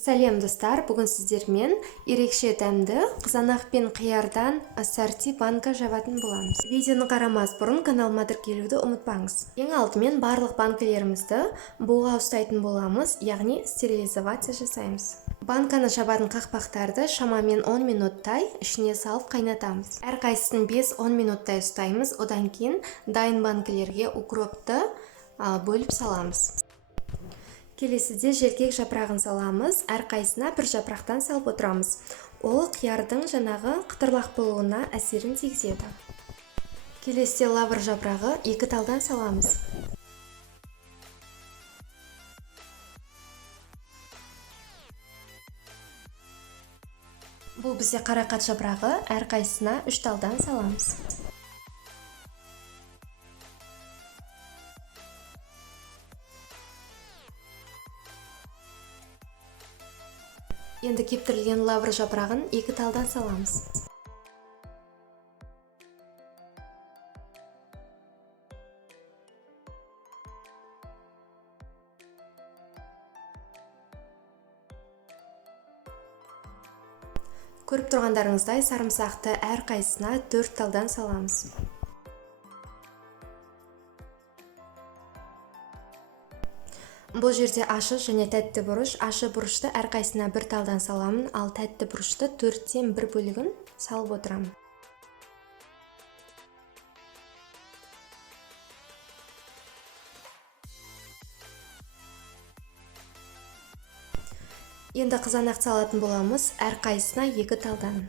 Сәлем достар, бүгін сіздермен ерекше дәмді қызанақ пен қиярдан ассорти банка жабатын боламыз. Видеоны қарамас бұрын каналыма тіркелуді ұмытпаңыз. Ең алдымен барлық банкілерімізді буға ұстайтын боламыз, яғни стерилизация жасаймыз. Банканы жабатын қақпақтарды шамамен 10 минуттай ішіне салып қайнатамыз. Әрқайсысын 5-10 минуттай ұстаймыз, одан кейін дайын банкілерге укропты бөліп саламыз. Келесіде желкек жапырағын саламыз, әрқайсына бір жапырақтан салып отырамыз. Ол қиярдың жаңағы қытырлақ болуына әсерін тигізеді. Келесіде лавр жапырағы 2 талдан саламыз. Бұл бізде қарақат жапырағы, әрқайсына 3 талдан саламыз. Енді кептірілген лавр жапырағын 2 талдан саламыз. Көріп тұрғандарыңыздай сарымсақты әрқайсына 4 талдан саламыз. Бұл жерде ашы және тәтті бұрыш. Ашы бұрышты әрқайсына 1 талдан саламын, ал тәтті бұрышты 4-тен 1 бөлігін салып отырамын. Енді қызанақ салатын боламыз, әрқайсына 2 талдан.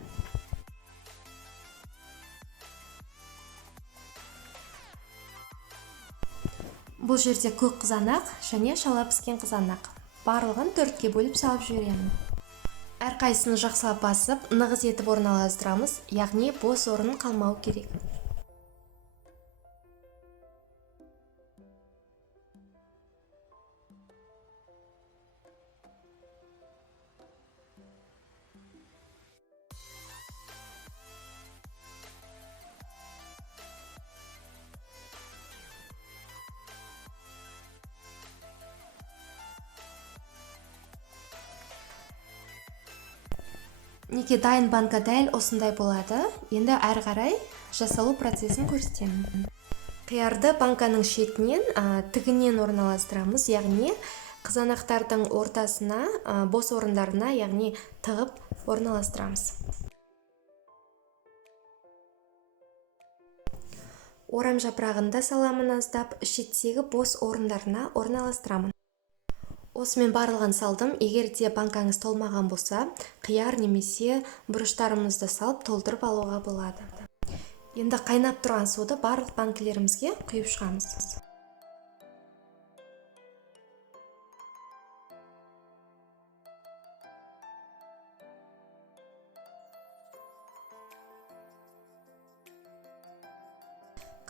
Бұл жерде көк қызанақ және шала піскен қызанақ. Барлығын 4-ке бөліп салып жіберемін. Әрқайсысын жақсылап басып, нығыз етіп орналастырамыз, яғни бос орын қалмау керек. Неге дайын банка дәл осындай болады, енді әрі қарай жасалу процесін көрсетемін. Қиярды банканың шетінен тігінен орналастырамыз, яғни қызанақтардың ортасына, бос орындарына, яғни тығып орналастырамыз. Орам жапырағында саламын аздап, шеттегі бос орындарына орналастырамын. Осымен барлығын салдым. Егер де банкаңыз толмаған болса, қияр немесе бұрыштарымызды салып толтырып алуға болады. Енді қайнап тұрған суды барлық банкілерімізге құйып шығамыз.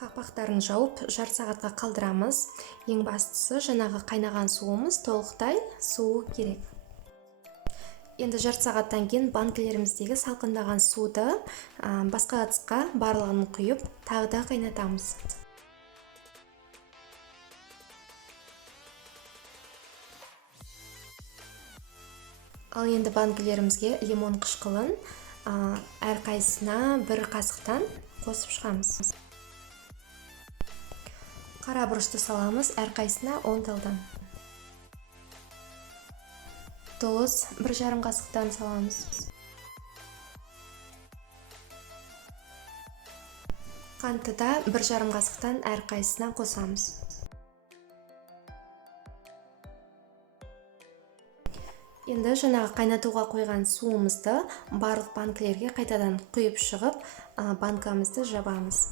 Қақпақтарын жауып, жарты сағатқа қалдырамыз. Ең бастысы, жаңағы қайнаған суымыз толықтай суы керек. Енді жарты сағаттан кейін банкілеріміздегі салқындаған суды басқа ыдысқа барлығын құйып, тағы да қайнатамыз. Ал енді банкілерімізге лимон қышқылын әрқайсына 1 қасықтан қосып шығамыз. Қара бұрышты саламыз, әрқайсына 10 талдан. Тұз 1,5 қасықтан саламыз. Қантты да 1,5 қасықтан әрқайсына қосамыз. Енді жаңағы қайнатуға қойған суымызды барлық банкілерге қайтадан құйып шығып, банкамызды жабамыз.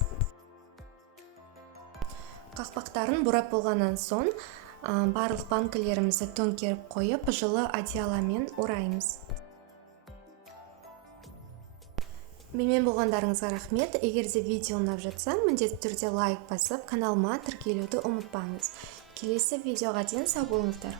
Қақпақтарын бұрап болғаннан соң, барлық банкілерімізді төңкеріп қойып, жылы одеяламен ораймыз. Менімен болғандарыңызға рахмет. Егер де видео ұнап жатса, міндетті түрде лайк басып, каналыма тіркелуді ұмытпаңыз. Келесі видеоға дейін сау болыңыздар.